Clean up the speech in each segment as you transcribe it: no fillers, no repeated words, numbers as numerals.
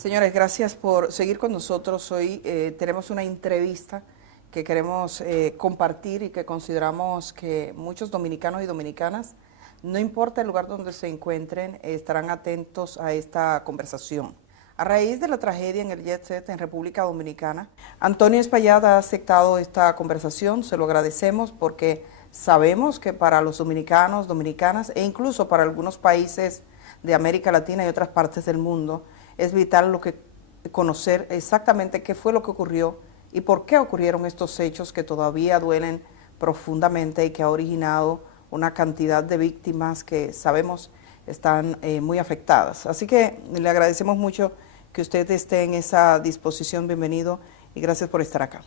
Señores, gracias por seguir con nosotros. Hoy tenemos una entrevista que queremos compartir y que consideramos que muchos dominicanos y dominicanas, no importa el lugar donde se encuentren, estarán atentos a esta conversación. A raíz de la tragedia en el Jet Set en República Dominicana, Antonio Espaillat ha aceptado esta conversación, se lo agradecemos porque sabemos que para los dominicanos, dominicanas e incluso para algunos países de América Latina y otras partes del mundo, es vital conocer exactamente qué fue lo que ocurrió y por qué ocurrieron estos hechos que todavía duelen profundamente y que ha originado una cantidad de víctimas que sabemos están muy afectadas. Así que le agradecemos mucho que usted esté en esa disposición. Bienvenido y gracias por estar acá.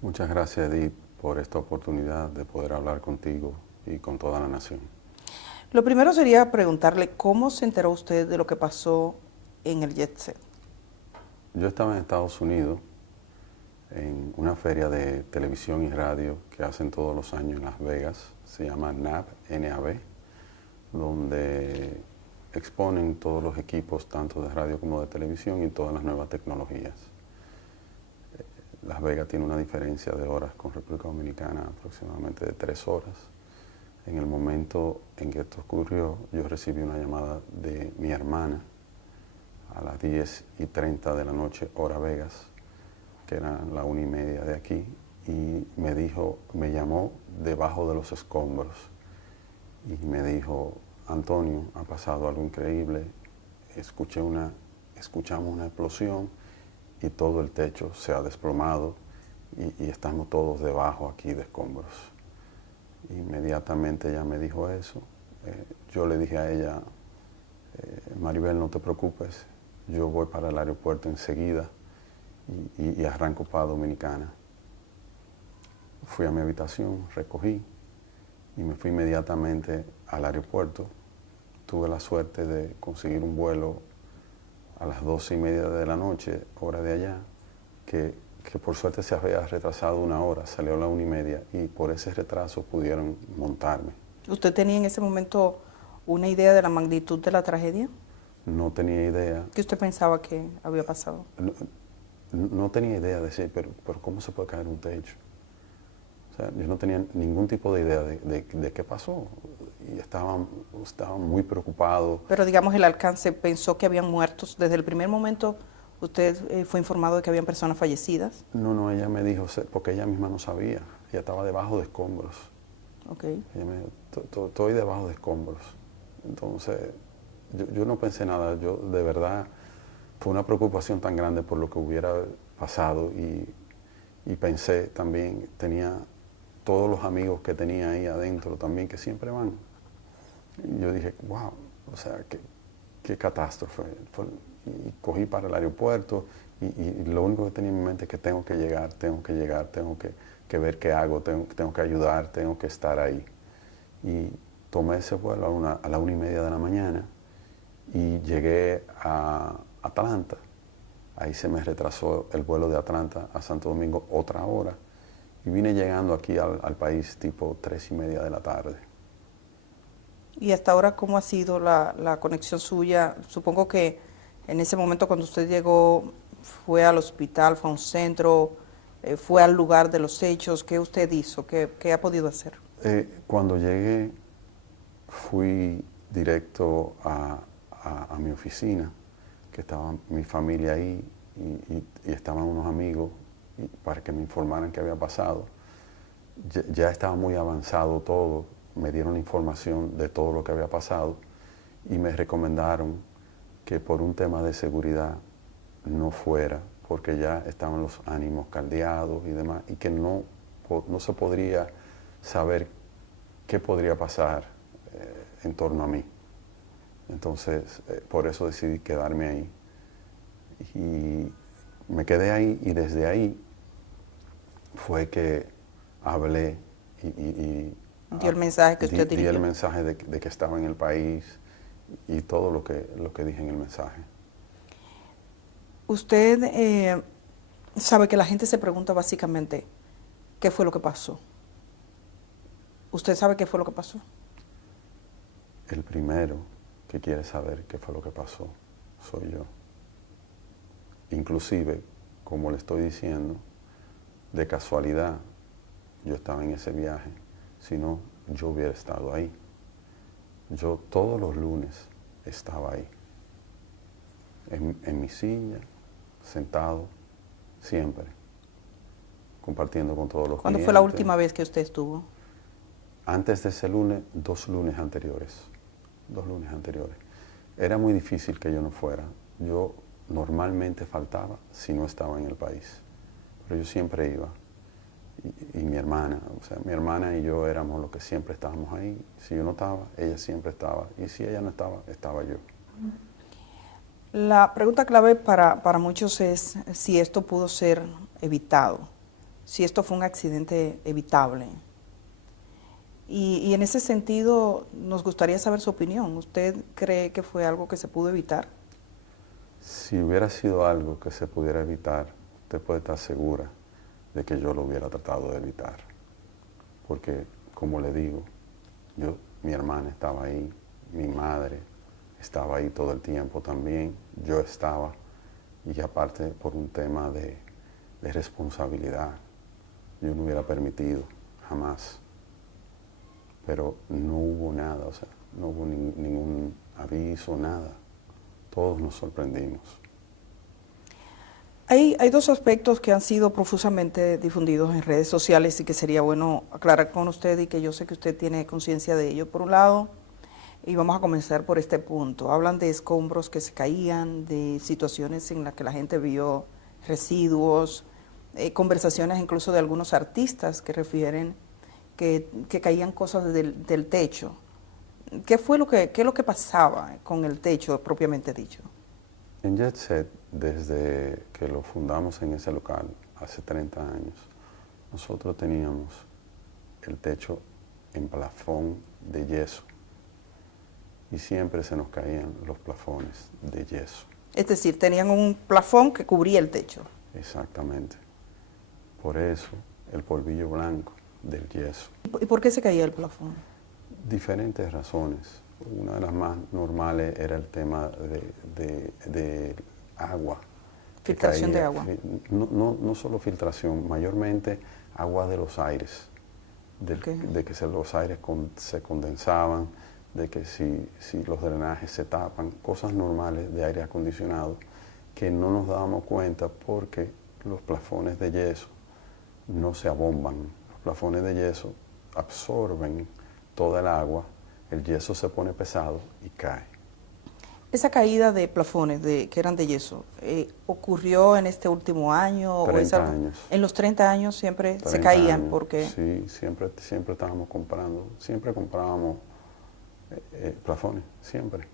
Muchas gracias, Edith, por esta oportunidad de poder hablar contigo y con toda la nación. Lo primero sería preguntarle cómo se enteró usted de lo que pasó en el Jet Set. Yo estaba en Estados Unidos en una feria de televisión y radio que hacen todos los años en Las Vegas, se llama NAB, N-A-B, donde exponen todos los equipos, tanto de radio como de televisión, y todas las nuevas tecnologías. Las Vegas tiene una diferencia de horas con República Dominicana, aproximadamente de 3 horas. En el momento en que esto ocurrió, yo recibí una llamada de mi hermana a las 10:30 de la noche, hora Vegas, que era la 1:30 de aquí, y me llamó debajo de los escombros y me dijo: Antonio, ha pasado algo increíble, escuchamos una explosión y todo el techo se ha desplomado y estamos todos debajo aquí de escombros. Inmediatamente ella me dijo eso. Yo le dije a ella: Maribel, no te preocupes, yo voy para el aeropuerto enseguida y arranco para Dominicana. Fui a mi habitación, recogí y me fui inmediatamente al aeropuerto. Tuve la suerte de conseguir un vuelo a las 12:30 de la noche, hora de allá, que por suerte se había retrasado 1 hora, salió a las 1:30 y por ese retraso pudieron montarme. ¿Usted tenía en ese momento una idea de la magnitud de la tragedia? No tenía idea. ¿Qué usted pensaba que había pasado? No tenía idea de decir, pero ¿cómo se puede caer un techo? O sea, yo no tenía ningún tipo de idea de qué pasó y estaba muy preocupado. Pero digamos el alcance, ¿pensó que habían muertos? Desde el primer momento usted fue informado de que habían personas fallecidas. No, ella me dijo, porque ella misma no sabía, ella estaba debajo de escombros. Okay. Ella me dijo, estoy debajo de escombros. Entonces, yo no pensé nada, yo de verdad, fue una preocupación tan grande por lo que hubiera pasado y pensé también, tenía todos los amigos que tenía ahí adentro también, que siempre van. Y yo dije, wow, o sea, qué catástrofe. Y cogí para el aeropuerto y lo único que tenía en mi mente es que tengo que llegar, tengo que ver qué hago, tengo que ayudar, tengo que estar ahí. Y tomé ese vuelo a la 1:30 de la mañana y llegué a Atlanta. Ahí se me retrasó el vuelo de Atlanta a Santo Domingo otra hora y vine llegando aquí al país tipo 3:30 de la tarde. ¿Y hasta ahora cómo ha sido la conexión suya? Supongo que en ese momento cuando usted llegó fue al hospital, fue a un centro, fue al lugar de los hechos. ¿Qué usted hizo? ¿Qué ha podido hacer? Cuando llegué fui directo a mi oficina, que estaba mi familia ahí y estaban unos amigos para que me informaran qué había pasado. Ya estaba muy avanzado todo, me dieron información de todo lo que había pasado y me recomendaron que por un tema de seguridad no fuera, porque ya estaban los ánimos caldeados y demás, y que no se podría saber qué podría pasar en torno a mí. Entonces, por eso decidí quedarme ahí. Y me quedé ahí y desde ahí fue que hablé y dio el mensaje que usted dirigió. Di el mensaje de que estaba en el país y todo lo que dije en el mensaje. Usted sabe que la gente se pregunta básicamente qué fue lo que pasó. ¿Usted sabe qué fue lo que pasó? El primero que quiere saber qué fue lo que pasó soy yo. inclusive, como le estoy diciendo, de casualidad yo estaba en ese viaje, si no, yo hubiera estado ahí. Yo todos los lunes estaba ahí, en mi silla, sentado, siempre, compartiendo con todos los ¿Cuándo clientes. fue la última vez que usted estuvo? Antes de ese lunes, 2 lunes anteriores. 2 lunes anteriores. Era muy difícil que yo no fuera. Yo normalmente faltaba si no estaba en el país. Pero yo siempre iba. Y mi hermana, o sea, mi hermana y yo éramos los que siempre estábamos ahí. Si yo no estaba, ella siempre estaba. Y si ella no estaba, estaba yo. La pregunta clave para muchos es si esto pudo ser evitado, si esto fue un accidente evitable. Y en ese sentido nos gustaría saber su opinión. ¿Usted cree que fue algo que se pudo evitar? Si hubiera sido algo que se pudiera evitar, usted puede estar segura de que yo lo hubiera tratado de evitar. Porque, como le digo, mi hermana estaba ahí, mi madre estaba ahí todo el tiempo también, yo estaba, y aparte por un tema de responsabilidad, yo no hubiera permitido, jamás. Pero no hubo nada, o sea, no hubo ningún aviso, nada. Todos nos sorprendimos. Hay 2 aspectos que han sido profusamente difundidos en redes sociales y que sería bueno aclarar con usted y que yo sé que usted tiene conciencia de ello. Por un lado, y vamos a comenzar por este punto, hablan de escombros que se caían, de situaciones en las que la gente vio residuos, conversaciones incluso de algunos artistas que refieren que caían cosas del techo. ¿Qué es lo que pasaba con el techo propiamente dicho? En Jet Set, desde que lo fundamos en ese local, hace 30 años, nosotros teníamos el techo en plafón de yeso y siempre se nos caían los plafones de yeso. Es decir, tenían un plafón que cubría el techo. Exactamente. Por eso el polvillo blanco del yeso. ¿Y por qué se caía el plafón? Diferentes razones. Una de las más normales era el tema de agua. Filtración de agua. No solo filtración, mayormente agua de los aires. De que los aires se condensaban, de que si los drenajes se tapan, cosas normales de aire acondicionado que no nos dábamos cuenta porque los plafones de yeso no se abomban. Los plafones de yeso absorben toda el agua, el yeso se pone pesado y cae. Esa caída de plafones que eran de yeso, ¿ocurrió en este último año? 30 años. ¿En los 30 años siempre se caían? Porque sí, siempre estábamos comprando, siempre comprábamos plafones, siempre.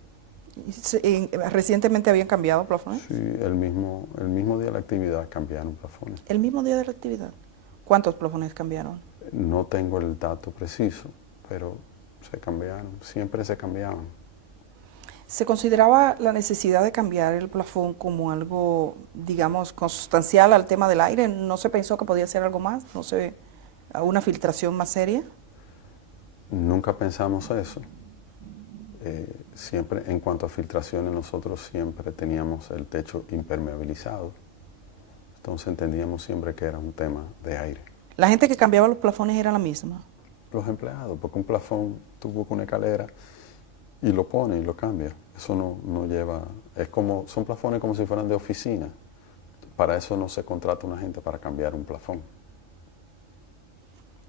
¿Recientemente habían cambiado plafones? Sí, el mismo día de la actividad cambiaron plafones. ¿El mismo día de la actividad? ¿Cuántos plafones cambiaron? No tengo el dato preciso, pero se cambiaron, siempre se cambiaban. ¿Se consideraba la necesidad de cambiar el plafón como algo, digamos, consustancial al tema del aire? ¿No se pensó que podía ser algo más? ¿No se una filtración más seria? Nunca pensamos eso. Siempre, en cuanto a filtraciones, nosotros siempre teníamos el techo impermeabilizado. Entonces entendíamos siempre que era un tema de aire. ¿La gente que cambiaba los plafones era la misma? Los empleados, porque un plafón tú buscas una escalera y lo pone y lo cambia. Eso no lleva, son plafones como si fueran de oficina. Para eso no se contrata una gente para cambiar un plafón.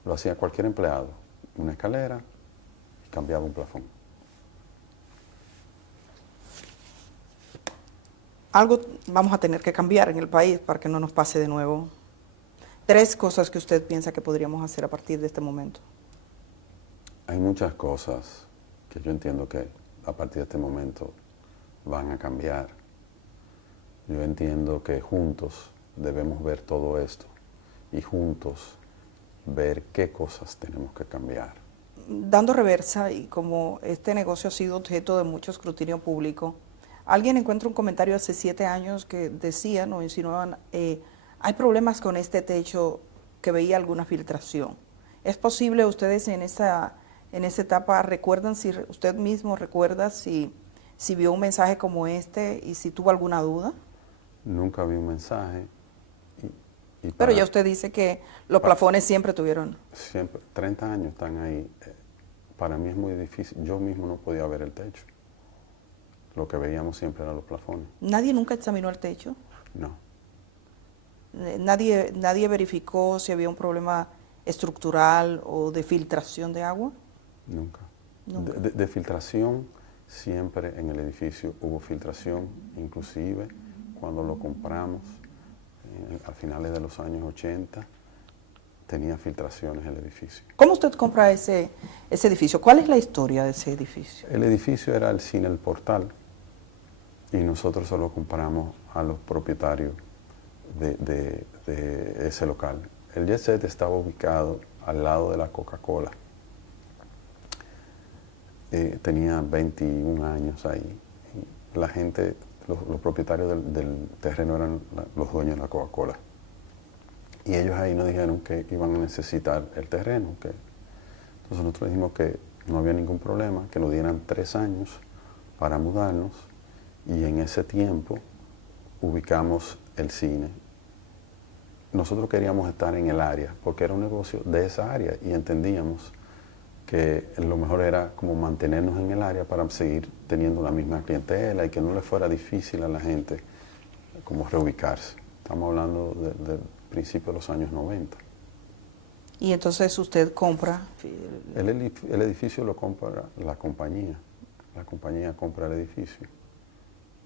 Lo hacía cualquier empleado, una escalera y cambiaba un plafón. Algo vamos a tener que cambiar en el país para que no nos pase de nuevo. 3 cosas que usted piensa que podríamos hacer a partir de este momento. Hay muchas cosas que yo entiendo que a partir de este momento van a cambiar. Yo entiendo que juntos debemos ver todo esto y juntos ver qué cosas tenemos que cambiar. Dando reversa, y como este negocio ha sido objeto de mucho escrutinio público, alguien encuentra un comentario hace 7 años que decían o insinuaban, hay problemas con este techo, que veía alguna filtración. ¿Es posible ustedes en esa etapa recuerdan, si usted mismo recuerda si vio un mensaje como este y si tuvo alguna duda? nunca vi un mensaje. Pero ya usted dice que los plafones siempre tuvieron. Siempre, 30 años están ahí. Para mí es muy difícil. Yo mismo no podía ver el techo. Lo que veíamos siempre eran los plafones. ¿Nadie nunca examinó el techo? No. ¿Nadie verificó si había un problema estructural o de filtración de agua? Nunca. Nunca. De filtración, siempre en el edificio hubo filtración, inclusive cuando lo compramos a finales de los años 80, tenía filtraciones el edificio. ¿Cómo usted compra ese edificio? ¿Cuál es la historia de ese edificio? El edificio era el cine El Portal y nosotros solo compramos a los propietarios de ese local. El Jet Set estaba ubicado al lado de la Coca-Cola. Tenía 21 años ahí. Y la gente, los propietarios del terreno eran los dueños de la Coca-Cola. Y ellos ahí nos dijeron que iban a necesitar el terreno. Entonces nosotros dijimos que no había ningún problema, que nos dieran 3 años para mudarnos. Y en ese tiempo ubicamos el cine. Nosotros queríamos estar en el área, porque era un negocio de esa área y entendíamos que lo mejor era como mantenernos en el área para seguir teniendo la misma clientela y que no le fuera difícil a la gente como reubicarse. Estamos hablando del principio de los años 90. Y entonces usted compra. El edificio lo compra la compañía. La compañía compra el edificio.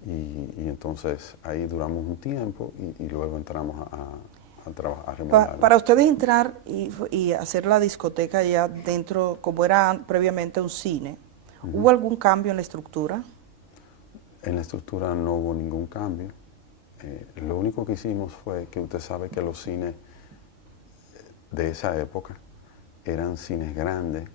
Y entonces ahí duramos un tiempo y luego entramos a trabajar, a remodelar. Para ustedes entrar y hacer la discoteca ya dentro, como era previamente un cine, ¿hubo algún cambio en la estructura? En la estructura no hubo ningún cambio. Lo único que hicimos fue que usted sabe que los cines de esa época eran cines grandes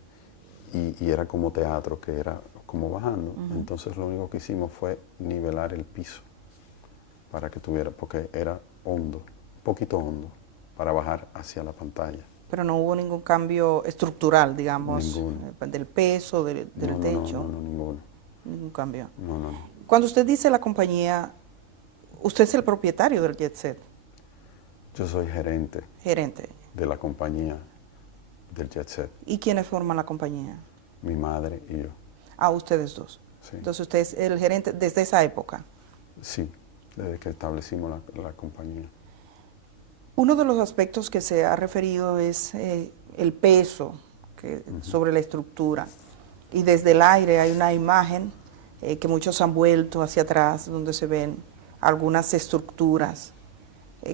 y era como teatro, que era como bajando. Entonces lo único que hicimos fue nivelar el piso para que tuviera, porque era hondo, un poquito hondo, para bajar hacia la pantalla. Pero no hubo ningún cambio estructural, digamos, Ninguno. del peso, del techo. No, ninguno. Ningún cambio. No. Cuando usted dice la compañía, usted es el propietario del Jet Set. Yo soy gerente Gerente. de la compañía del Jet Set. ¿Y quiénes forman la compañía? Mi madre y yo. Ah, ustedes dos. Sí. Entonces usted es el gerente desde esa época. Sí, desde que establecimos la compañía. Uno de los aspectos que se ha referido es el peso sobre la estructura. Y desde el aire hay una imagen que muchos han vuelto hacia atrás, donde se ven algunas estructuras.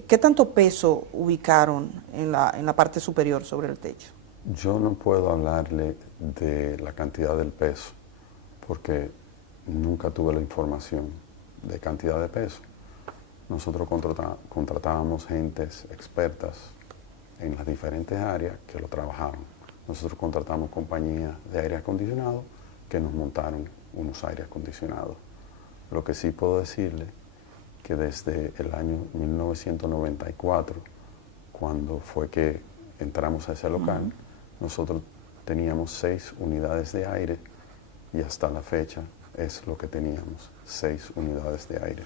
¿Qué tanto peso ubicaron en la parte superior sobre el techo? Yo no puedo hablarle de la cantidad del peso, porque nunca tuve la información de cantidad de peso. Nosotros contratábamos gentes expertas en las diferentes áreas que lo trabajaban. Nosotros contratamos compañías de aire acondicionado que nos montaron unos aires acondicionados. Lo que sí puedo decirle que desde el año 1994, cuando fue que entramos a ese local, nosotros teníamos 6 unidades de aire y hasta la fecha es lo que teníamos, 6 unidades de aire.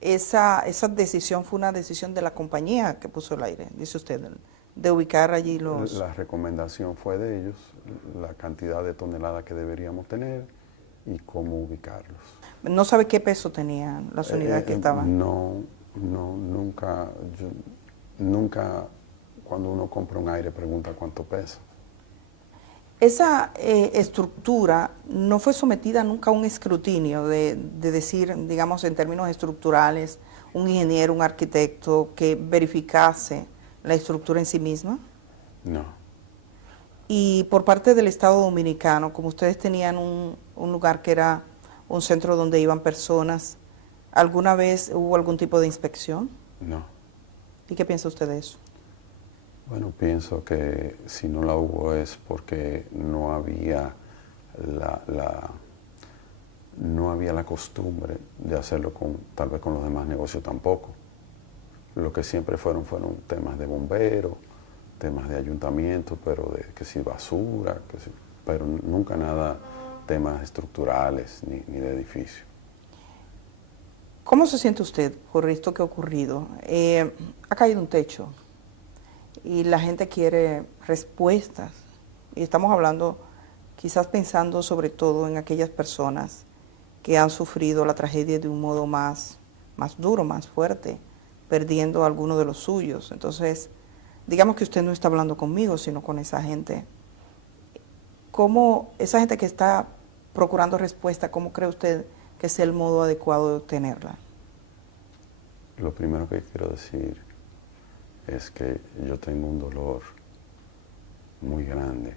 Esa decisión fue una decisión de la compañía que puso el aire, dice usted, de ubicar allí los... La recomendación fue de ellos, la cantidad de toneladas que deberíamos tener y cómo ubicarlos. ¿No sabe qué peso tenían las unidades que estaban? No, nunca cuando uno compra un aire pregunta cuánto pesa. Esa estructura no fue sometida nunca a un escrutinio de decir, digamos, en términos estructurales, un ingeniero, un arquitecto que verificase la estructura en sí misma. No. Y por parte del Estado Dominicano, como ustedes tenían un lugar que era un centro donde iban personas, ¿alguna vez hubo algún tipo de inspección? No. ¿Y qué piensa usted de eso? Bueno, pienso que si no la hubo es porque no había la costumbre de hacerlo tal vez con los demás negocios tampoco. Lo que siempre fueron temas de bomberos, temas de ayuntamiento, pero que si basura, pero nunca nada temas estructurales ni de edificio. ¿Cómo se siente usted por esto que ha ocurrido? Ha caído un techo y la gente quiere respuestas. Y estamos hablando, quizás pensando sobre todo en aquellas personas que han sufrido la tragedia de un modo más duro, más fuerte, perdiendo a alguno de los suyos. Entonces, digamos que usted no está hablando conmigo, sino con esa gente. ¿Cómo esa gente que está procurando respuesta, cómo cree usted que es el modo adecuado de obtenerla? Lo primero que quiero decir es que yo tengo un dolor muy grande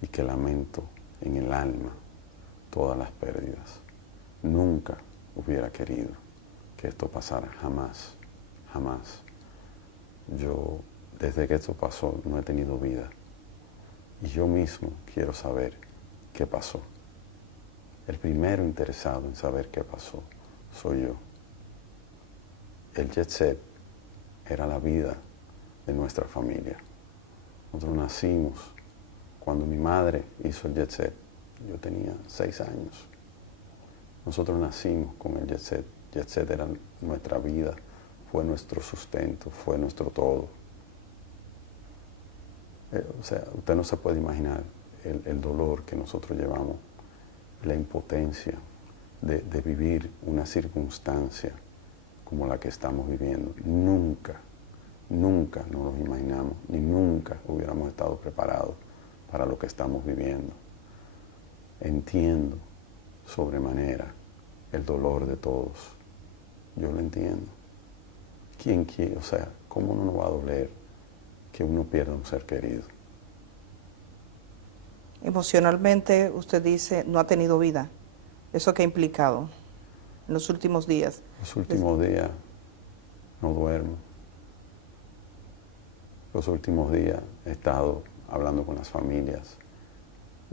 y que lamento en el alma todas las pérdidas. Nunca hubiera querido que esto pasara, jamás, jamás. Yo, desde que esto pasó, no he tenido vida. Y yo mismo quiero saber qué pasó. El primero interesado en saber qué pasó soy yo. El jet set era la vida de nuestra familia. Nosotros nacimos cuando mi madre hizo el jet set. Yo tenía 6 años. Nosotros nacimos con el jet set. Jet set era nuestra vida, fue nuestro sustento, fue nuestro todo. O sea, usted no se puede imaginar el dolor que nosotros llevamos, la impotencia de vivir una circunstancia como la que estamos viviendo. Nunca, nunca nos lo imaginamos, ni nunca hubiéramos estado preparados para lo que estamos viviendo. Entiendo sobremanera el dolor de todos. Yo lo entiendo. ¿Quién quiere? O sea, ¿cómo no nos va a doler que uno pierda un ser querido? Emocionalmente, usted dice, no ha tenido vida. ¿Eso qué ha implicado en los últimos días? Los últimos días no duermo. Los últimos días he estado hablando con las familias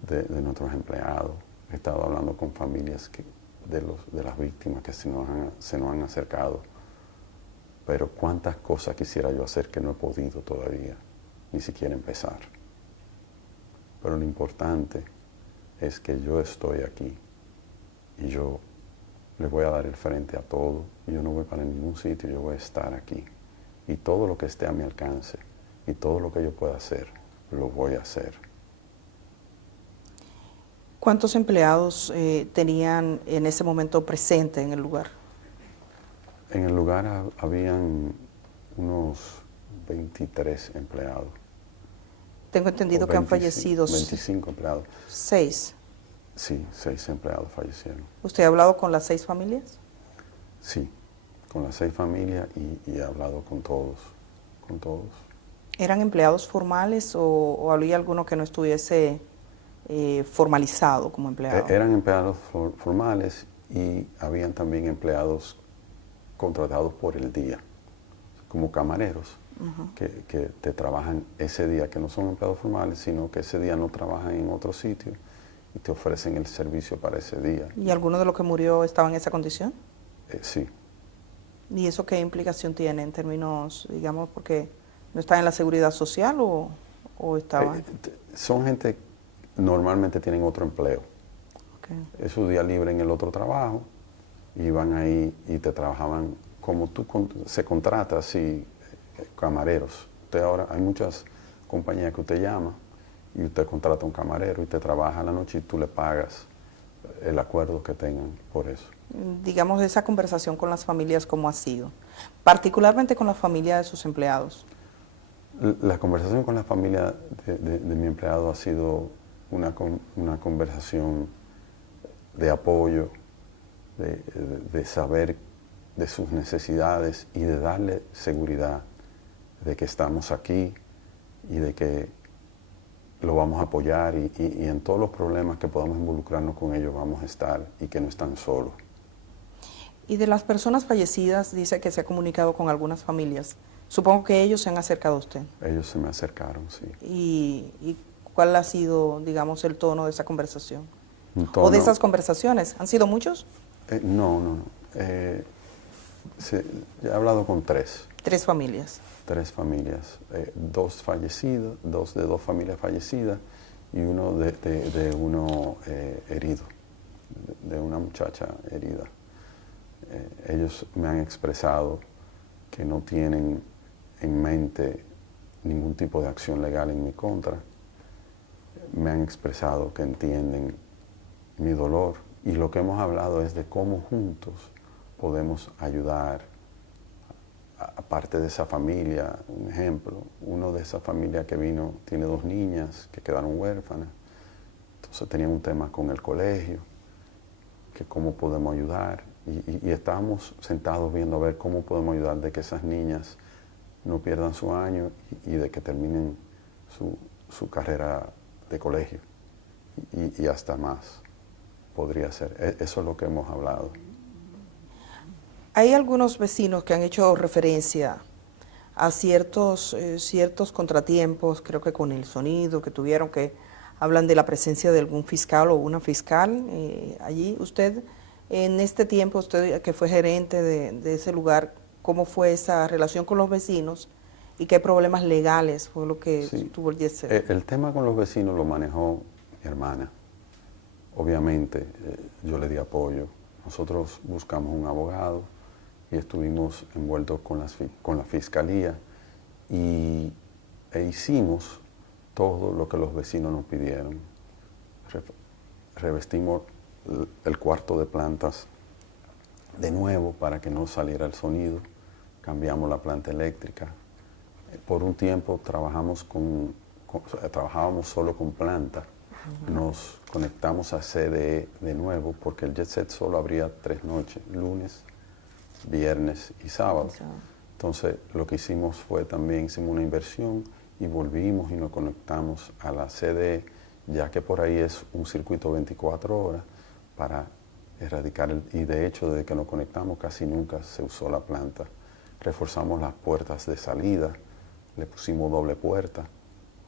de nuestros empleados. He estado hablando con familias de las víctimas que se nos han acercado. Pero cuántas cosas quisiera yo hacer que no he podido todavía, ni siquiera empezar. Pero lo importante es que yo estoy aquí y yo le voy a dar el frente a todo. Y yo no voy para ningún sitio, yo voy a estar aquí. Y todo lo que esté a mi alcance y todo lo que yo pueda hacer, lo voy a hacer. ¿Cuántos empleados tenían en ese momento presente en el lugar? En el lugar habían unos 23 empleados. Tengo entendido que han fallecido 25 empleados. 6. Sí, 6 empleados fallecieron. ¿Usted ha hablado con las 6 familias? Sí, con las 6 familias y he hablado con todos, ¿Eran empleados formales o había alguno que no estuviese formalizado como empleado? Eran empleados formales y habían también empleados contratados por el día, como camareros, que te trabajan ese día, que no son empleados formales, sino que ese día no trabajan en otro sitio y te ofrecen el servicio para ese día. ¿Y alguno de los que murió estaba en esa condición? Sí. ¿Y eso qué implicación tiene en términos, digamos, porque no está en la seguridad social o estaba? Son gente que normalmente tienen otro empleo. Okay. Es su día libre en el otro trabajo y van ahí y te trabajaban como tú se contrata así, camareros. Usted ahora hay muchas compañías que usted llama y usted contrata un camarero y te trabaja a la noche y tú le pagas el acuerdo que tengan por eso. Digamos, esa conversación con las familias, ¿cómo ha sido? Particularmente con la familia de sus empleados. La conversación con la familia de mi empleado ha sido una conversación de apoyo, de saber de sus necesidades y de darle seguridad de que estamos aquí y de que lo vamos a apoyar y en todos los problemas que podamos involucrarnos con ellos vamos a estar y que no están solos. Y de las personas fallecidas, dice que se ha comunicado con algunas familias. Supongo que ellos se han acercado a usted. Ellos se me acercaron, sí. ¿Y cuál ha sido, digamos, el tono de esa conversación? ¿O de esas conversaciones? ¿Han sido muchos? No. He hablado con 3. 3 familias. 3 familias. 2 fallecidos, 2 de 2 familias fallecidas y uno de uno herido, de una muchacha herida. Ellos me han expresado que no tienen en mente ningún tipo de acción legal en mi contra. Me han expresado que entienden mi dolor y lo que hemos hablado es de cómo juntos podemos ayudar a parte de esa familia. Un ejemplo, uno de esa familia que vino tiene 2 niñas que quedaron huérfanas, entonces tenían un tema con el colegio, que cómo podemos ayudar, y estábamos sentados viendo a ver cómo podemos ayudar de que esas niñas no pierdan su año y de que terminen su carrera de colegio y hasta más podría ser. Eso es lo que hemos hablado. Hay algunos vecinos que han hecho referencia a ciertos contratiempos, creo que con el sonido que tuvieron, que hablan de la presencia de algún fiscal o una fiscal allí. Usted, en este tiempo, usted que fue gerente de ese lugar, ¿cómo fue esa relación con los vecinos y qué problemas legales fue lo que tuvo el Jet Set? El tema con los vecinos lo manejó mi hermana. Obviamente, yo le di apoyo. Nosotros buscamos un abogado y estuvimos envueltos con la fiscalía e hicimos todo lo que los vecinos nos pidieron. Revestimos el cuarto de plantas de nuevo para que no saliera el sonido. Cambiamos la planta eléctrica. Por un tiempo trabajábamos solo con planta. Nos conectamos a CDE de nuevo porque el Jet Set solo abría 3 noches, lunes, viernes y sábado. Entonces lo que hicimos fue también hicimos una inversión y volvimos y nos conectamos a la CDE, ya que por ahí es un circuito 24 horas para erradicar y de hecho desde que nos conectamos casi nunca se usó la planta. Reforzamos las puertas de salida, le pusimos doble puerta,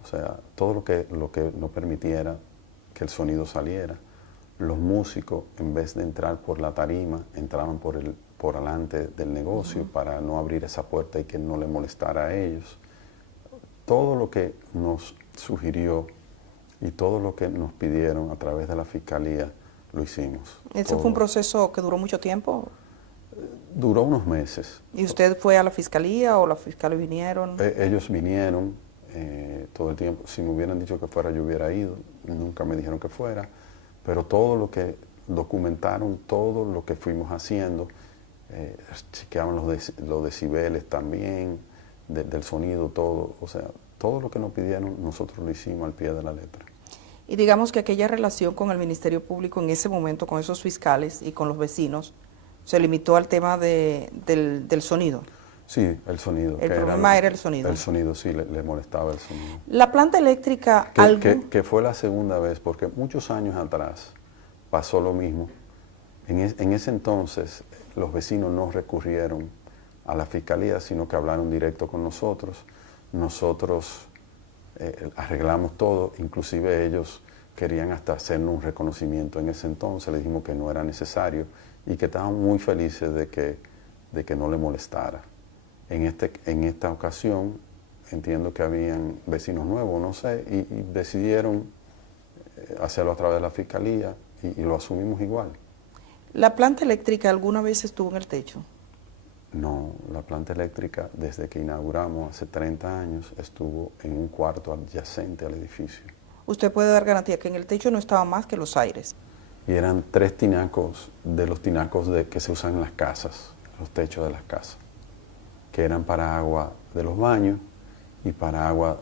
o sea, todo lo que no permitiera que el sonido saliera. Los músicos, en vez de entrar por la tarima, entraban por delante del negocio para no abrir esa puerta y que no le molestara a ellos. Todo lo que nos sugirió y todo lo que nos pidieron a través de la fiscalía, lo hicimos. ¿Eso fue un proceso que duró mucho tiempo? Duró unos meses. ¿Y usted fue a la fiscalía o los fiscales vinieron? Ellos vinieron todo el tiempo. Si me hubieran dicho que fuera, yo hubiera ido. Nunca me dijeron que fuera. Pero todo lo que documentaron, todo lo que fuimos haciendo, chequeaban los decibeles también, del sonido, todo. O sea, todo lo que nos pidieron, nosotros lo hicimos al pie de la letra. Y digamos que aquella relación con el Ministerio Público en ese momento, con esos fiscales y con los vecinos, se limitó al tema del sonido. Sí, el sonido. El problema era el sonido. El sonido, sí, le molestaba el sonido. La planta eléctrica... Que fue la segunda vez, porque muchos años atrás pasó lo mismo. En ese entonces los vecinos no recurrieron a la fiscalía, sino que hablaron directo con nosotros. Nosotros arreglamos todo, inclusive ellos querían hasta hacernos un reconocimiento en ese entonces, le dijimos que no era necesario y que estaban muy felices de que no le molestara. En esta ocasión entiendo que habían vecinos nuevos, no sé, y decidieron hacerlo a través de la fiscalía y lo asumimos igual. ¿La planta eléctrica alguna vez estuvo en el techo? No, la planta eléctrica desde que inauguramos hace 30 años estuvo en un cuarto adyacente al edificio. ¿Usted puede dar garantía que en el techo no estaba más que los aires? Y eran 3 tinacos de los tinacos que se usan en las casas, los techos de las casas, que eran para agua de los baños y para agua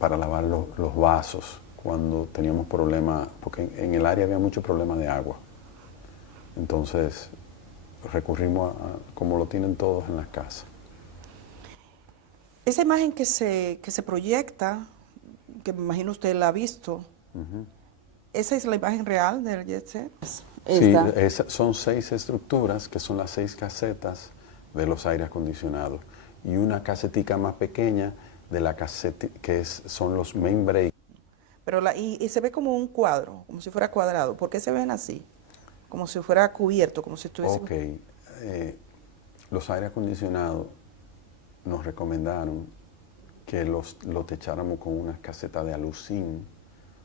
para lavar los vasos cuando teníamos problemas, porque en el área había mucho problema de agua. Entonces recurrimos a como lo tienen todos en las casas. Esa imagen que se proyecta, que me imagino usted la ha visto, ¿esa es la imagen real del Jet Set? Sí, son 6 estructuras que son las 6 casetas de los aires acondicionados y una casetica más pequeña de la caseta son los main break. Pero y se ve como un cuadro, como si fuera cuadrado. ¿Por qué se ven así? Como si fuera cubierto, como si estuviese... Ok, los aires acondicionados nos recomendaron que lo techáramos con una caseta de alucín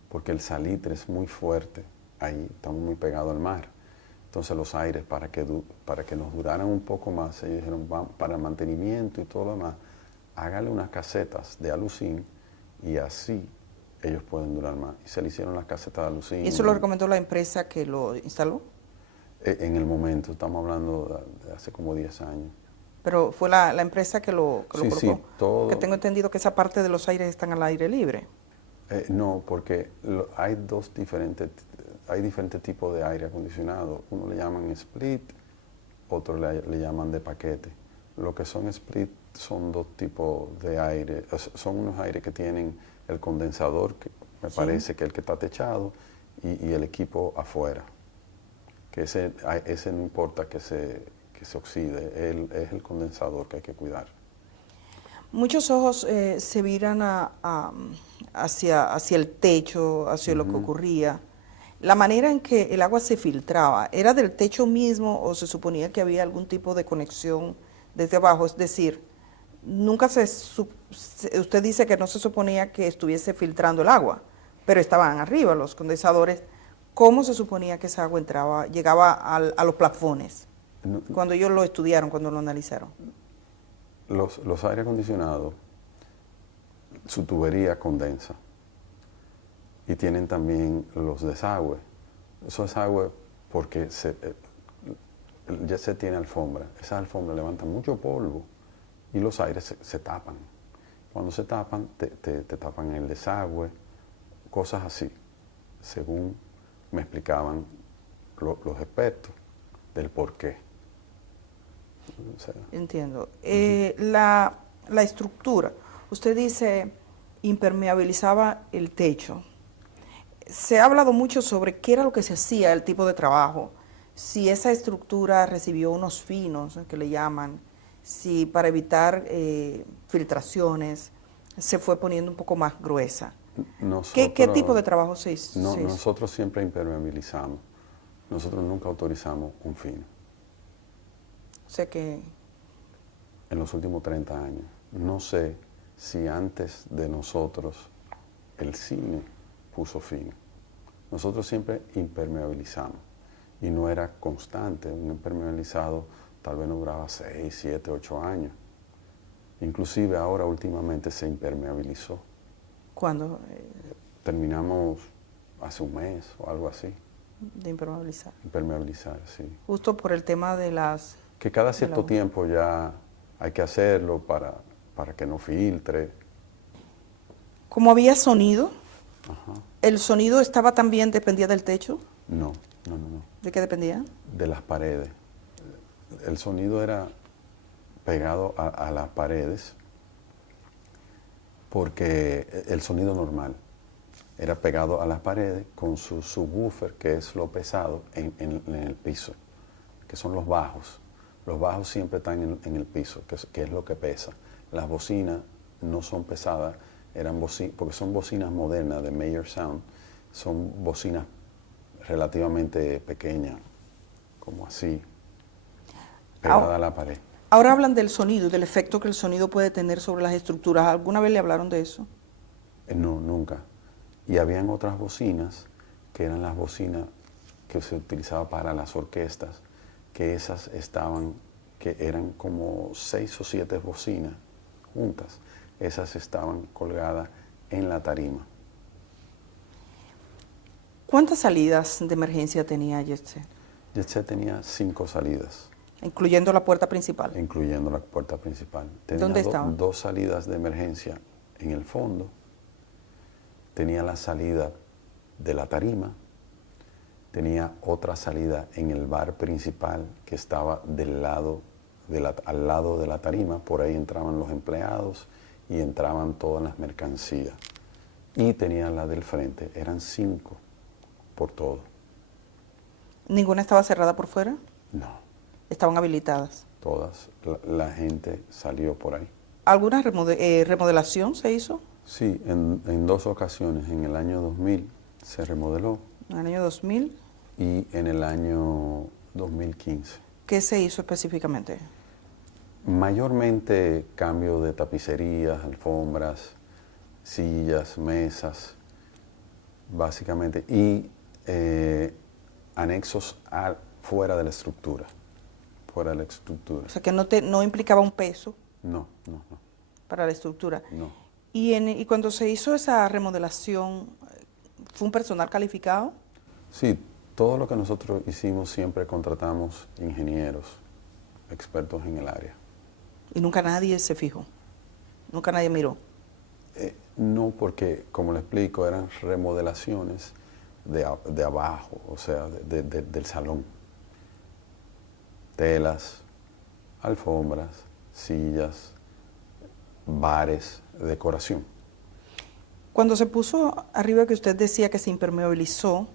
porque el salitre es muy fuerte, ahí estamos muy pegados al mar. Entonces los aires, para que nos duraran un poco más, ellos dijeron, para el mantenimiento y todo lo demás, hágale unas casetas de alucín y así ellos pueden durar más. Y se le hicieron las casetas de alucín. ¿Y eso lo recomendó la empresa que lo instaló? En el momento, estamos hablando de hace como 10 años. Pero fue la empresa que lo Sí, colocó. sí, todo. Que tengo entendido que esa parte de los aires están al aire libre. No, porque hay diferentes tipos de aire acondicionado. Uno le llaman split, otro le llaman de paquete. Lo que son split son dos tipos de aire. Son unos aires que tienen el condensador, que me parece que es el que está techado, y el equipo afuera. Que ese no importa que se oxide, es el condensador que hay que cuidar. Muchos ojos se viran hacia el techo, hacia lo que ocurría. La manera en que el agua se filtraba, ¿era del techo mismo o se suponía que había algún tipo de conexión desde abajo? Es decir, nunca usted dice que no se suponía que estuviese filtrando el agua, pero estaban arriba los condensadores. ¿Cómo se suponía que esa agua llegaba a los plafones? Cuando ellos lo estudiaron, cuando lo analizaron. Los aire acondicionados, su tubería condensa y tienen también los desagües. Esos desagües, porque ya se tiene alfombra, esas alfombras levantan mucho polvo y los aires se tapan. Cuando se tapan, te tapan el desagüe, cosas así, según me explicaban los expertos del por qué. O sea, entiendo. La estructura, usted dice impermeabilizaba el techo. Se ha hablado mucho sobre qué era lo que se hacía, el tipo de trabajo, si esa estructura recibió unos finos, que le llaman, si para evitar filtraciones se fue poniendo un poco más gruesa. ¿Qué tipo de trabajo se hizo? Nosotros siempre impermeabilizamos. Nosotros nunca autorizamos un fino. O sea que... En los últimos 30 años. No sé si antes de nosotros el cine puso fino. Nosotros siempre impermeabilizamos y no era constante. Un impermeabilizado tal vez no duraba 6, 7, 8 años. Inclusive ahora últimamente se impermeabilizó. ¿Cuándo? Terminamos hace un mes o algo así. De impermeabilizar. Impermeabilizar, sí. Justo por el tema de las... Que cada cierto tiempo ya hay que hacerlo para que no filtre. ¿Cómo había sonido? Ajá. ¿El sonido dependía del techo? No. ¿De qué dependía? De las paredes. El sonido era pegado a las paredes porque el sonido normal era pegado a las paredes con su subwoofer, que es lo pesado, en el piso, que son los bajos. Los bajos siempre están en el piso, que es lo que pesa. Las bocinas no son pesadas, porque son bocinas modernas de Mayer Sound, son bocinas relativamente pequeñas, como así, pegadas a la pared. Ahora hablan del sonido, del efecto que el sonido puede tener sobre las estructuras. ¿Alguna vez le hablaron de eso? No, nunca. Y habían otras bocinas, que eran las bocinas que se utilizaban para las orquestas, que que eran como 6 o 7 bocinas juntas. Esas estaban colgadas en la tarima. ¿Cuántas salidas de emergencia tenía JetSet? JetSet tenía 5 salidas. Incluyendo la puerta principal. Incluyendo la puerta principal. Tenía ¿Dónde estaban? 2 salidas de emergencia en el fondo. Tenía la salida de la tarima. Tenía otra salida en el bar principal que estaba al lado de la tarima. Por ahí entraban los empleados y entraban todas las mercancías. Y tenía la del frente. Eran 5 por todo. ¿Ninguna estaba cerrada por fuera? No. ¿Estaban habilitadas? Todas. La gente salió por ahí. ¿Alguna remodelación se hizo? Sí, en 2 ocasiones. En el año 2000 se remodeló. En el año 2000. Y en el año 2015. ¿Qué se hizo específicamente? Mayormente cambio de tapicerías, alfombras, sillas, mesas, básicamente, y anexos fuera de la estructura, fuera de la estructura. O sea, que no implicaba un peso No, para la estructura. no. Y cuando se hizo esa remodelación, ¿fue un personal calificado? Sí, todo lo que nosotros hicimos siempre contratamos ingenieros, expertos en el área. Y nunca nadie se fijó, nunca nadie miró. No, porque, como le explico, eran remodelaciones de abajo, o sea, del salón. Telas, alfombras, sillas, bares, decoración. Cuando se puso arriba que usted decía que se impermeabilizó,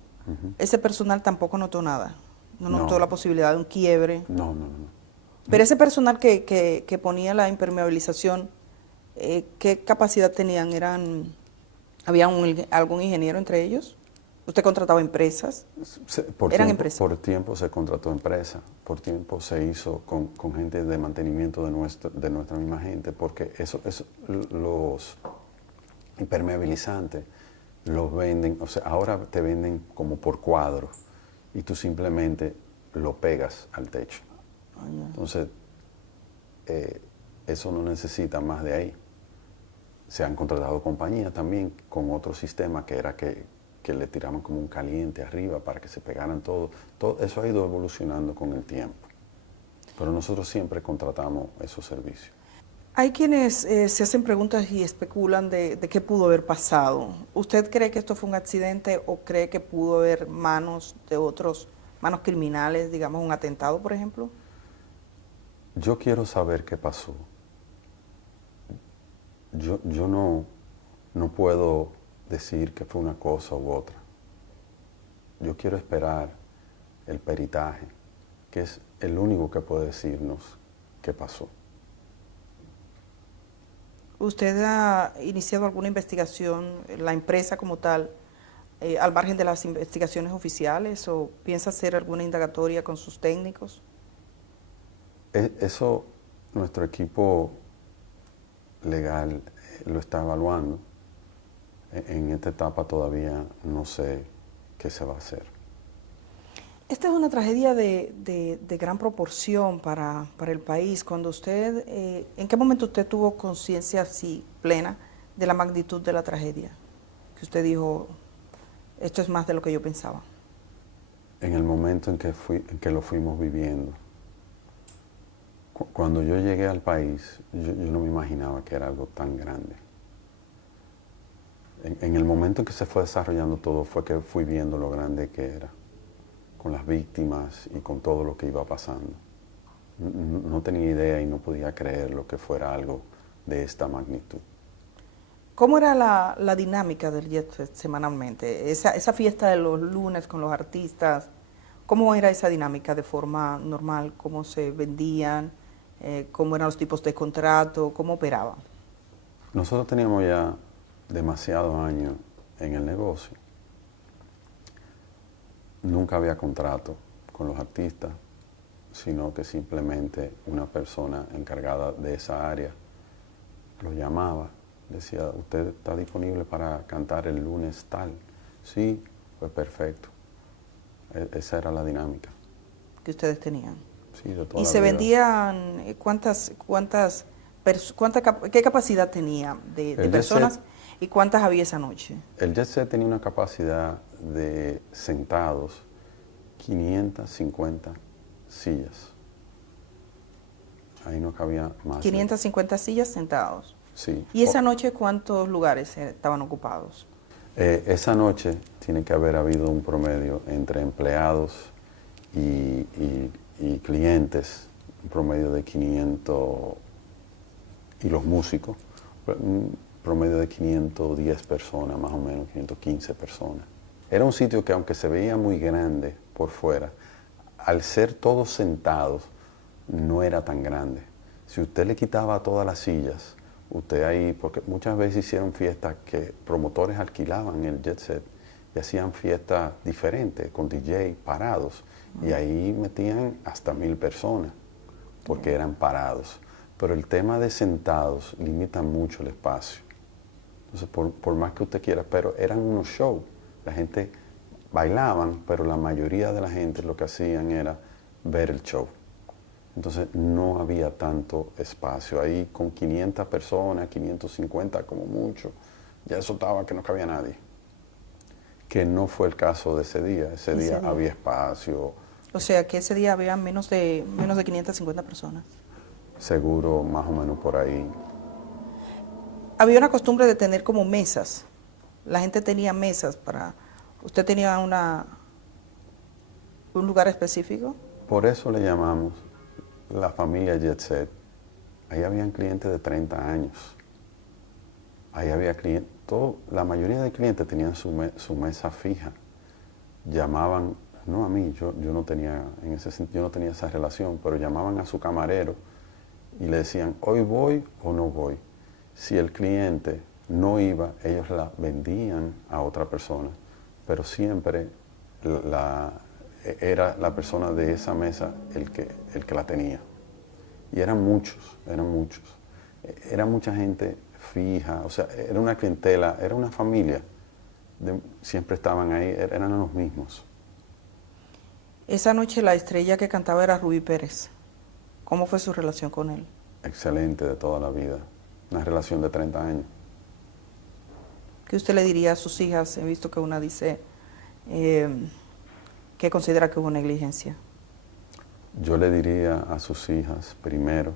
ese personal tampoco notó nada. No notó la posibilidad de un quiebre. No. Pero ese personal que ponía la impermeabilización, ¿qué capacidad tenían? ¿Había algún ingeniero entre ellos? ¿Usted contrataba empresas? ¿Eran empresas? Por tiempo se contrató empresa, por tiempo se hizo con gente de mantenimiento de nuestra misma gente, porque los impermeabilizantes los venden, o sea, ahora te venden como por cuadro y tú simplemente lo pegas al techo. Entonces, eso no necesita más de ahí. Se han contratado compañías también con otro sistema que era que le tiraban como un caliente arriba para que se pegaran todo. Todo eso ha ido evolucionando con el tiempo. Pero nosotros siempre contratamos esos servicios. Hay quienes se hacen preguntas y especulan de qué pudo haber pasado. ¿Usted cree que esto fue un accidente o cree que pudo haber manos criminales, digamos un atentado, por ejemplo? Yo quiero saber qué pasó. Yo no puedo decir que fue una cosa u otra. Yo quiero esperar el peritaje, que es el único que puede decirnos qué pasó. ¿Usted ha iniciado alguna investigación, la empresa como tal, al margen de las investigaciones oficiales, o piensa hacer alguna indagatoria con sus técnicos? Eso nuestro equipo legal lo está evaluando. En esta etapa todavía no sé qué se va a hacer. Esta es una tragedia de gran proporción para el país. Cuando usted, ¿en qué momento usted tuvo conciencia así plena de la magnitud de la tragedia? Que usted dijo, esto es más de lo que yo pensaba. En el momento en que lo fuimos viviendo. Cuando yo llegué al país, yo no me imaginaba que era algo tan grande. En el momento en que se fue desarrollando todo fue que fui viendo lo grande que era, con las víctimas y con todo lo que iba pasando. No tenía idea y no podía creer lo que fuera algo de esta magnitud. ¿Cómo era la dinámica del Jet Set semanalmente? Esa fiesta de los lunes con los artistas, ¿cómo era esa dinámica de forma normal? ¿Cómo se vendían? ¿Cómo eran los tipos de contrato? ¿Cómo operaban? Nosotros teníamos ya demasiados años en el negocio. Nunca había contrato con los artistas, sino que simplemente una persona encargada de esa área los llamaba, decía, ¿usted está disponible para cantar el lunes tal? Sí, pues perfecto. Esa era la dinámica. Que ustedes tenían. Sí, de toda ¿Y la se vida. vendían qué capacidad tenía de personas y cuántas había esa noche? El Jet Set tenía una capacidad de sentados 550 sillas. Ahí no cabía más. 550 sillas sentados. Sí. ¿Y esa noche cuántos lugares estaban ocupados? Esa noche tiene que haber habido un promedio entre empleados y clientes, un promedio de 500, y los músicos, un promedio de 510 personas, más o menos, 515 personas. Era un sitio que, aunque se veía muy grande por fuera, al ser todos sentados, no era tan grande. Si usted le quitaba todas las sillas, usted ahí, porque muchas veces hicieron fiestas que promotores alquilaban el Jet Set y hacían fiestas diferentes, con DJ parados, y ahí metían hasta 1000 personas, porque eran parados. Pero el tema de sentados limita mucho el espacio. Entonces, por más que usted quiera, pero eran unos shows. La gente bailaban, pero la mayoría de la gente lo que hacían era ver el show. Entonces no había tanto espacio. Ahí con 500 personas, 550 como mucho, ya eso estaba que no cabía nadie. Que no fue el caso de ese día. Ese día había espacio. O sea, que ese día había menos de 550 personas. Seguro, más o menos por ahí. Había una costumbre de tener como mesas. La gente tenía mesas para... ¿Usted tenía un lugar específico? Por eso le llamamos la familia Jet Set. Ahí habían clientes de 30 años. Ahí había clientes, la mayoría de clientes tenían su mesa fija. Llamaban, no a mí, yo no tenía, en ese sentido, yo no tenía esa relación, pero llamaban a su camarero y le decían, ¿hoy voy o no voy? Si el cliente no iba, ellos la vendían a otra persona, pero siempre era la persona de esa mesa el que la tenía. Y eran muchos. Era mucha gente fija, o sea, era una clientela, era una familia. Siempre estaban ahí, eran los mismos. Esa noche la estrella que cantaba era Rubí Pérez. ¿Cómo fue su relación con él? Excelente, de toda la vida. Una relación de 30 años. ¿Qué usted le diría a sus hijas? He visto que una dice que considera que hubo negligencia. Yo le diría a sus hijas, primero,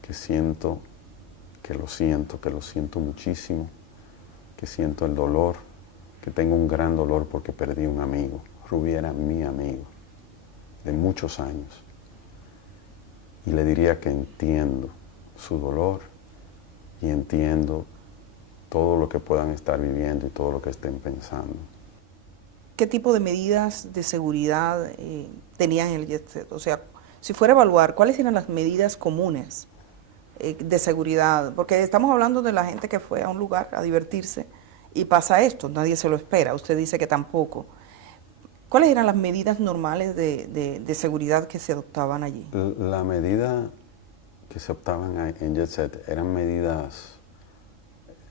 que lo siento muchísimo, que siento el dolor, que tengo un gran dolor porque perdí un amigo. Rubí era mi amigo, de muchos años. Y le diría que entiendo su dolor y entiendo todo lo que puedan estar viviendo y todo lo que estén pensando. ¿Qué tipo de medidas de seguridad tenían en el Jet Set? O sea, si fuera a evaluar, ¿cuáles eran las medidas comunes de seguridad? Porque estamos hablando de la gente que fue a un lugar a divertirse y pasa esto, nadie se lo espera, usted dice que tampoco. ¿Cuáles eran las medidas normales de seguridad que se adoptaban allí? La medida que se optaban en Jet Set eran medidas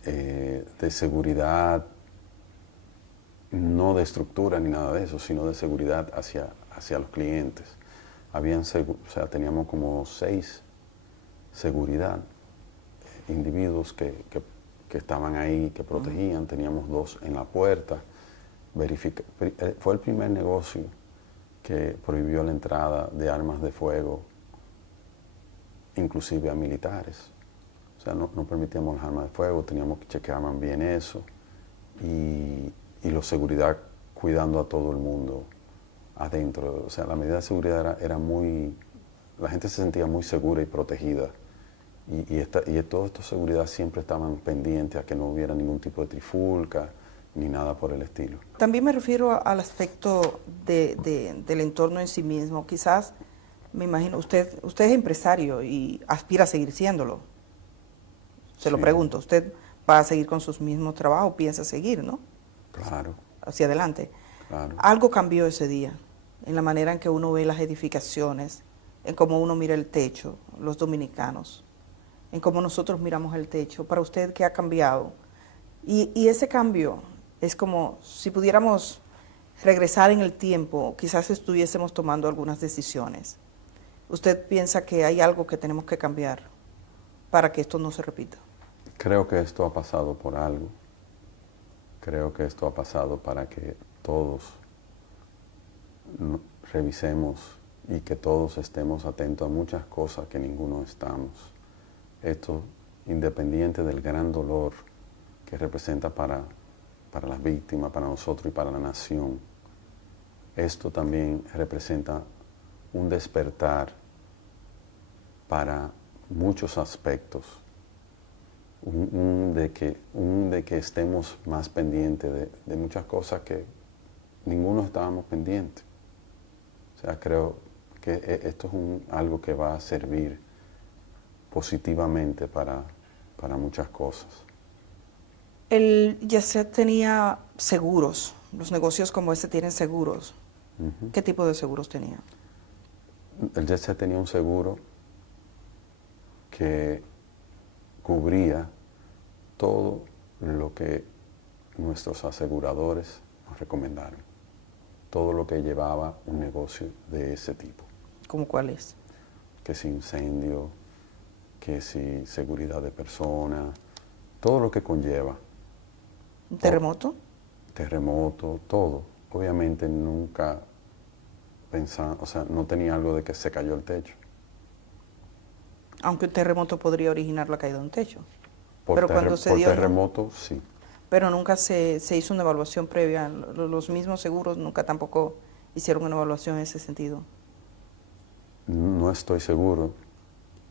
de seguridad, no de estructura ni nada de eso, sino de seguridad hacia los clientes. Teníamos como 6 seguridad, individuos que estaban ahí, que protegían, teníamos 2 en la puerta. Fue el primer negocio que prohibió la entrada de armas de fuego, inclusive a militares. O sea, no permitíamos las armas de fuego, teníamos que chequear bien eso. Y la seguridad cuidando a todo el mundo adentro. O sea, la medida de seguridad era muy... La gente se sentía muy segura y protegida. Y toda esta seguridad siempre estaban pendientes a que no hubiera ningún tipo de trifulca ni nada por el estilo. También me refiero al aspecto del entorno en sí mismo. Quizás, me imagino, usted es empresario y aspira a seguir siéndolo. Se lo pregunto, ¿usted va a seguir con sus mismos trabajos? ¿Piensa seguir, no? Claro. Hacia adelante. Claro. Algo cambió ese día, en la manera en que uno ve las edificaciones, en cómo uno mira el techo, los dominicanos, en cómo nosotros miramos el techo. Para usted, ¿qué ha cambiado? Y ese cambio es como si pudiéramos regresar en el tiempo, quizás estuviésemos tomando algunas decisiones. ¿Usted piensa que hay algo que tenemos que cambiar para que esto no se repita? Creo que esto ha pasado por algo. Creo que esto ha pasado para que todos revisemos y que todos estemos atentos a muchas cosas que ninguno estamos. Esto independiente del gran dolor que representa para las víctimas, para nosotros y para la nación. Esto también representa un despertar para muchos aspectos, de que estemos más pendientes de muchas cosas que ninguno estábamos pendientes. O sea, creo que esto es algo que va a servir positivamente para muchas cosas. El Jet Set tenía seguros, los negocios como este tienen seguros. ¿Qué tipo de seguros tenía? El Jet Set tenía un seguro que cubría todo lo que nuestros aseguradores nos recomendaron. todo lo que llevaba un negocio de ese tipo. ¿Cómo cuál es? Que si incendio, que si seguridad de personas, todo lo que conlleva. ¿Un terremoto? Terremoto, todo. Obviamente nunca pensaba, o sea, no tenía algo de que se cayó el techo. Aunque un terremoto podría originar la caída de un techo. Por, Pero cuando se por dio, terremoto, sí. pero nunca se hizo una evaluación previa. Los mismos seguros nunca tampoco hicieron una evaluación en ese sentido. No estoy seguro.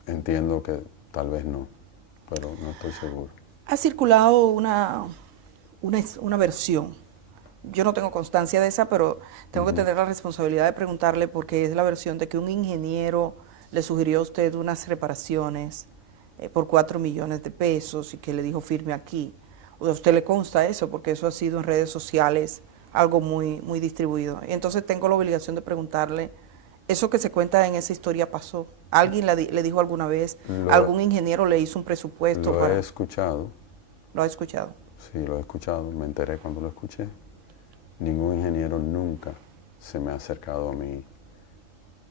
Entiendo que tal vez no, pero no estoy seguro. Ha circulado una versión. Yo no tengo constancia de esa, pero tengo que tener la responsabilidad de preguntarle porque es la versión de que un ingeniero le sugirió a usted unas reparaciones por 4 millones de pesos y que le dijo firme aquí. O a usted le consta eso porque eso ha sido en redes sociales algo muy, muy distribuido. Y entonces tengo la obligación de preguntarle, ¿eso que se cuenta en esa historia pasó? ¿Alguien le dijo alguna vez? ¿Algún ingeniero le hizo un presupuesto? Lo he escuchado. ¿Lo ha escuchado? Sí, lo he escuchado. Me enteré cuando lo escuché. Ningún ingeniero nunca se me ha acercado a mí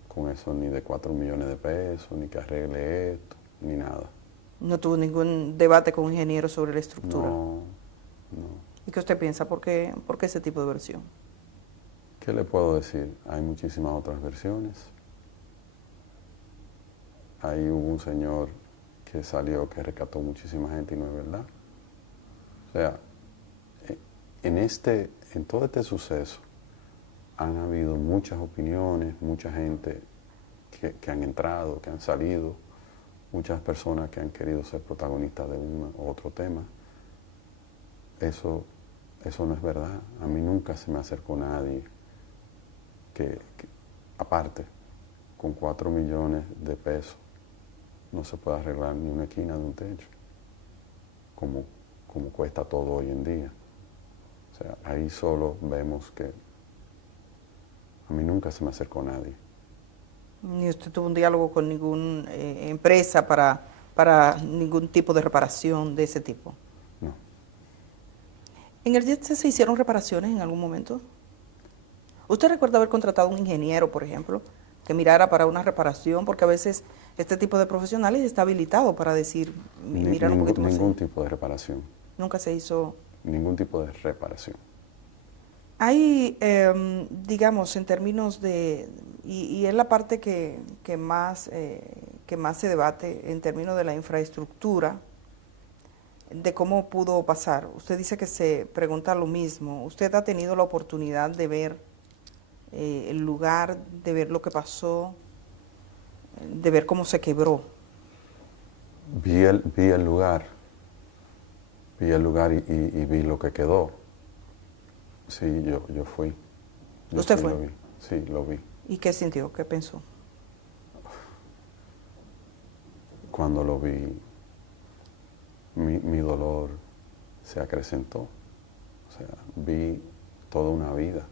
con eso, ni de 4 millones de pesos, ni que arregle esto, ni nada. ¿No tuvo ningún debate con un ingeniero sobre la estructura? No, no. ¿Y qué usted piensa? ¿Por qué ese tipo de versión? ¿Qué le puedo decir? Hay muchísimas otras versiones. Ahí hubo un señor que salió que rescató muchísima gente y no es verdad. O sea, en todo este suceso han habido muchas opiniones, mucha gente que han entrado, que han salido, muchas personas que han querido ser protagonistas de uno u otro tema. Eso no es verdad. A mí nunca se me acercó nadie que aparte, con 4 millones de pesos no se puede arreglar ni una esquina de un techo, como cuesta todo hoy en día. O sea, ahí solo vemos que a mí nunca se me acercó nadie. ¿Ni usted tuvo un diálogo con ninguna empresa para ningún tipo de reparación de ese tipo? No. ¿En el JET se hicieron reparaciones en algún momento? ¿Usted recuerda haber contratado a un ingeniero, por ejemplo, que mirara para una reparación? Porque a veces este tipo de profesionales está habilitado para decir, mirar un poquito más. Ningún tipo de reparación. Nunca se hizo. Ningún tipo de reparación. Hay, digamos, en términos de, y es la parte que más se debate en términos de la infraestructura, de cómo pudo pasar. Usted dice que se pregunta lo mismo. ¿Usted ha tenido la oportunidad de ver el lugar, de ver lo que pasó, de ver cómo se quebró? Vi el lugar y vi lo que quedó. Sí, yo fui. ¿Usted sí fue? Lo vi. Sí, lo vi. ¿Y qué sintió? ¿Qué pensó? Cuando lo vi, mi dolor se acrecentó. O sea, vi toda una vida.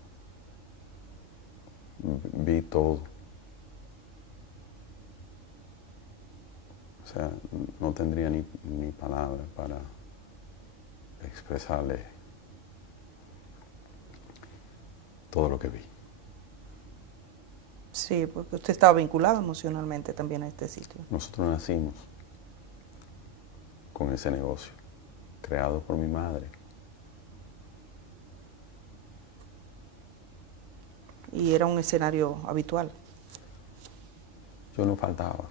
Vi todo. O sea, no tendría ni palabras para expresarle todo lo que vi. Sí, porque usted estaba vinculado emocionalmente también a este sitio. Nosotros nacimos con ese negocio, creado por mi madre. Y era un escenario habitual. Yo no faltaba.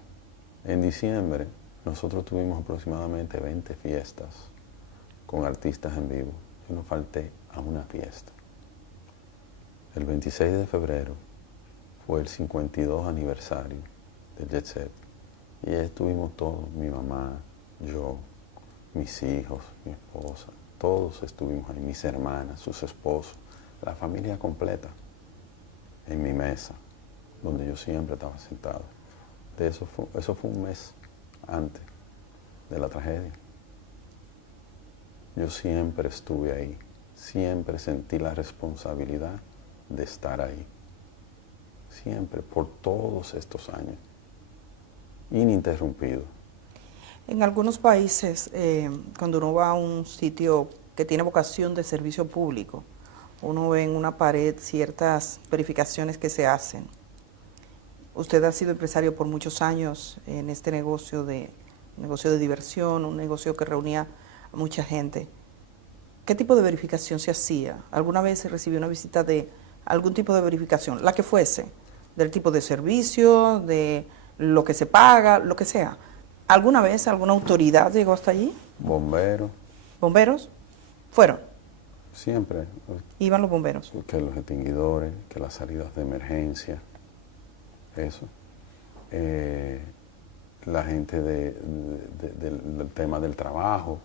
En diciembre nosotros tuvimos aproximadamente 20 fiestas con artistas en vivo. Yo no falté a una fiesta. El 26 de febrero fue el 52 aniversario del Jet Set. Y ahí estuvimos todos, mi mamá, yo, mis hijos, mi esposa, todos estuvimos ahí, mis hermanas, sus esposos, la familia completa, en mi mesa, donde yo siempre estaba sentado. Eso fue un mes antes de la tragedia. Yo siempre estuve ahí, siempre sentí la responsabilidad de estar ahí. Siempre, por todos estos años, ininterrumpido. En algunos países, cuando uno va a un sitio que tiene vocación de servicio público, uno ve en una pared ciertas verificaciones que se hacen. Usted ha sido empresario por muchos años en este negocio de diversión, un negocio que reunía a mucha gente. ¿Qué tipo de verificación se hacía? ¿Alguna vez se recibió una visita de algún tipo de verificación? La que fuese, del tipo de servicio, de lo que se paga, lo que sea. ¿Alguna vez alguna autoridad llegó hasta allí? Bomberos, ¿Bomberos? ¿Fueron? siempre, ¿Iban los bomberos? que los extinguidores, que las salidas de emergencia, eso. La gente del tema del trabajo,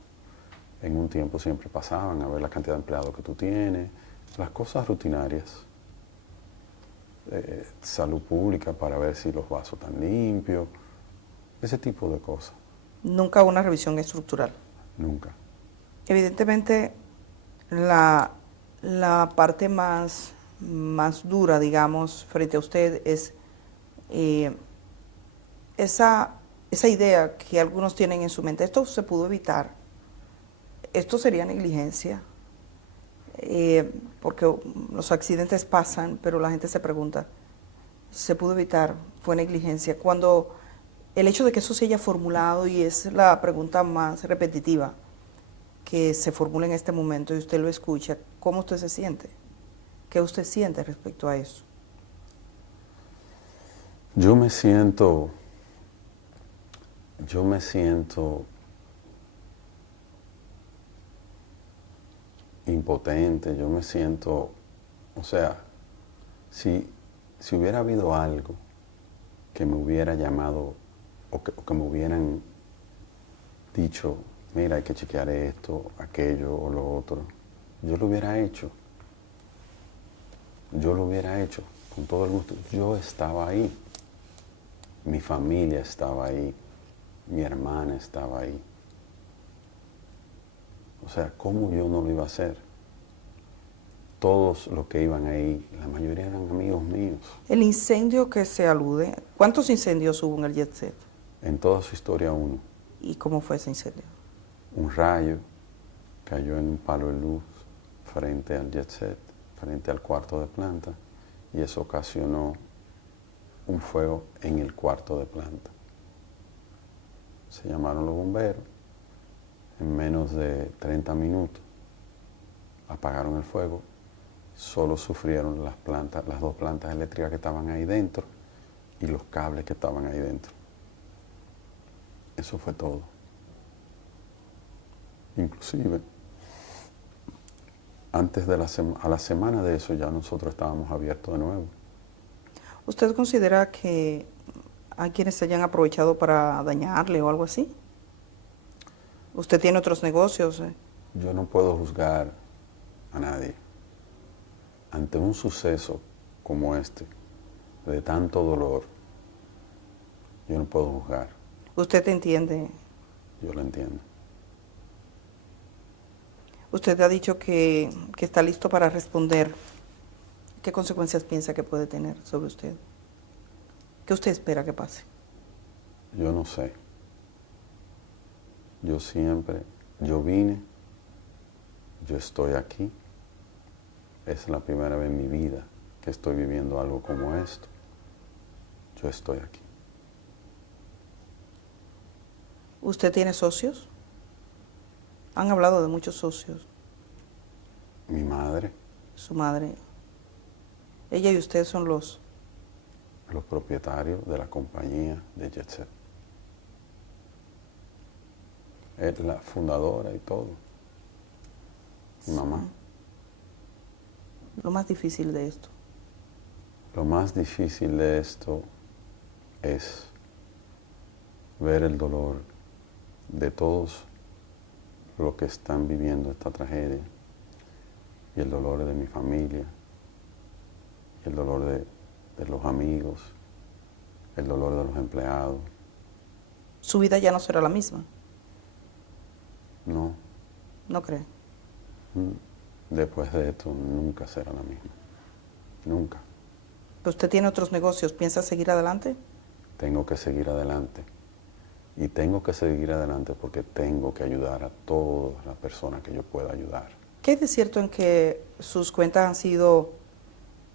en un tiempo siempre pasaban a ver la cantidad de empleados que tú tienes, las cosas rutinarias. Salud pública para ver si los vasos están limpios, ese tipo de cosas. Nunca una revisión estructural. Nunca. Evidentemente, la parte más dura, digamos, frente a usted es esa idea que algunos tienen en su mente. Esto se pudo evitar. Esto sería negligencia. Porque los accidentes pasan, pero la gente se pregunta, ¿se pudo evitar? ¿Fue negligencia? Cuando el hecho de que eso se haya formulado, y es la pregunta más repetitiva que se formula en este momento y usted lo escucha, ¿cómo usted se siente? ¿Qué usted siente respecto a eso? Yo me siento impotente, yo me siento, o sea, si hubiera habido algo que me hubiera llamado o que me hubieran dicho, mira, hay que chequear esto, aquello o lo otro, yo lo hubiera hecho. Yo lo hubiera hecho con todo el gusto. Yo estaba ahí, mi familia estaba ahí, mi hermana estaba ahí. O sea, ¿cómo yo no lo iba a hacer? Todos los que iban ahí, la mayoría eran amigos míos. El incendio que se alude, ¿cuántos incendios hubo en el Jet Set? En toda su historia uno. ¿Y cómo fue ese incendio? Un rayo cayó en un palo de luz frente al Jet Set, frente al cuarto de planta, y eso ocasionó un fuego en el cuarto de planta. Se llamaron los bomberos, en menos de 30 minutos apagaron el fuego, solo sufrieron las dos plantas eléctricas que estaban ahí dentro y los cables que estaban ahí dentro. Eso fue todo. Inclusive, antes de a la semana de eso ya nosotros estábamos abiertos de nuevo. ¿Usted considera que hay quienes se hayan aprovechado para dañarle o algo así? ¿Usted tiene otros negocios? Yo no puedo juzgar a nadie. Ante un suceso como este, de tanto dolor, yo no puedo juzgar. ¿Usted entiende? Yo lo entiendo. Usted ha dicho que está listo para responder. ¿Qué consecuencias piensa que puede tener sobre usted? ¿Qué usted espera que pase? Yo no sé. Yo vine, yo estoy aquí. Es la primera vez en mi vida que estoy viviendo algo como esto. Yo estoy aquí. ¿Usted tiene socios? Han hablado de muchos socios. Mi madre. Su madre. Ella y usted son los propietarios de la compañía de Jet Set. Es la fundadora y todo. Mi mamá. Lo más difícil de esto. Lo más difícil de esto es ver el dolor de todos los que están viviendo esta tragedia y el dolor de mi familia, y el dolor de los amigos, el dolor de los empleados. ¿Su vida ya no será la misma? No. ¿No cree? Después de esto nunca será la misma. Nunca. ¿Usted tiene otros negocios? ¿Piensa seguir adelante? Tengo que seguir adelante. Y tengo que seguir adelante porque tengo que ayudar a todas las personas que yo pueda ayudar. ¿Qué es de cierto en que sus cuentas han sido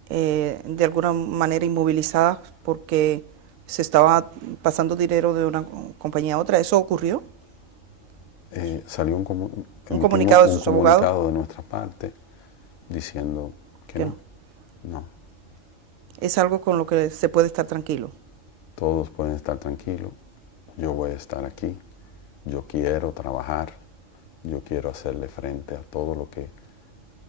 de alguna manera inmovilizadas porque se estaba pasando dinero de una compañía a otra? ¿Eso ocurrió? Salió un comunicado de sus abogados. comunicado de nuestra parte diciendo que no. No. ¿Es algo con lo que se puede estar tranquilo? Todos pueden estar tranquilos. Yo voy a estar aquí. Yo quiero trabajar. Yo quiero hacerle frente a todo lo que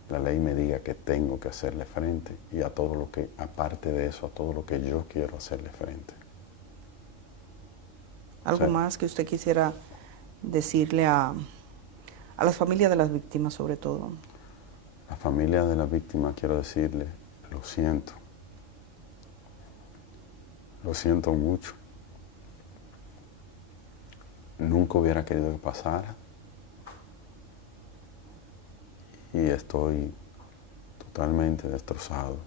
la ley me diga que tengo que hacerle frente y a todo lo que, aparte de eso, a todo lo que yo quiero hacerle frente. ¿Algo más que usted quisiera decirle a las familias de las víctimas, sobre todo? A la familia de las víctimas quiero decirle, lo siento. Lo siento mucho. Nunca hubiera querido que pasara. Y estoy totalmente destrozado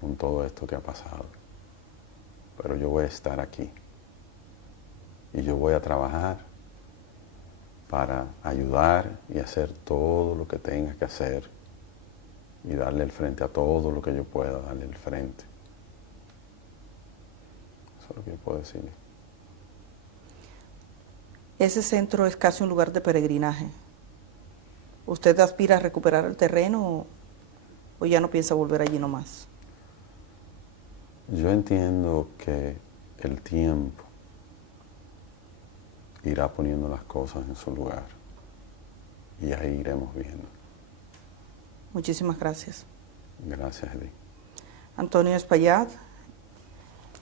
con todo esto que ha pasado. Pero yo voy a estar aquí. Y yo voy a trabajar para ayudar y hacer todo lo que tenga que hacer y darle el frente a todo lo que yo pueda darle el frente. Eso es lo que yo puedo decirle. Ese centro es casi un lugar de peregrinaje. ¿Usted aspira a recuperar el terreno o ya no piensa volver allí nomás? Yo entiendo que el tiempo irá poniendo las cosas en su lugar y ahí iremos viendo. Muchísimas gracias. Gracias, Edith. Antonio Espaillat,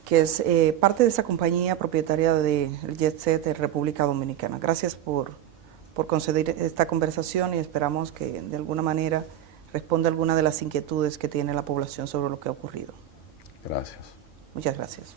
que es parte de esa compañía propietaria del Jet Set de República Dominicana. Gracias por conceder esta conversación y esperamos que de alguna manera responda a alguna de las inquietudes que tiene la población sobre lo que ha ocurrido. Gracias. Muchas gracias.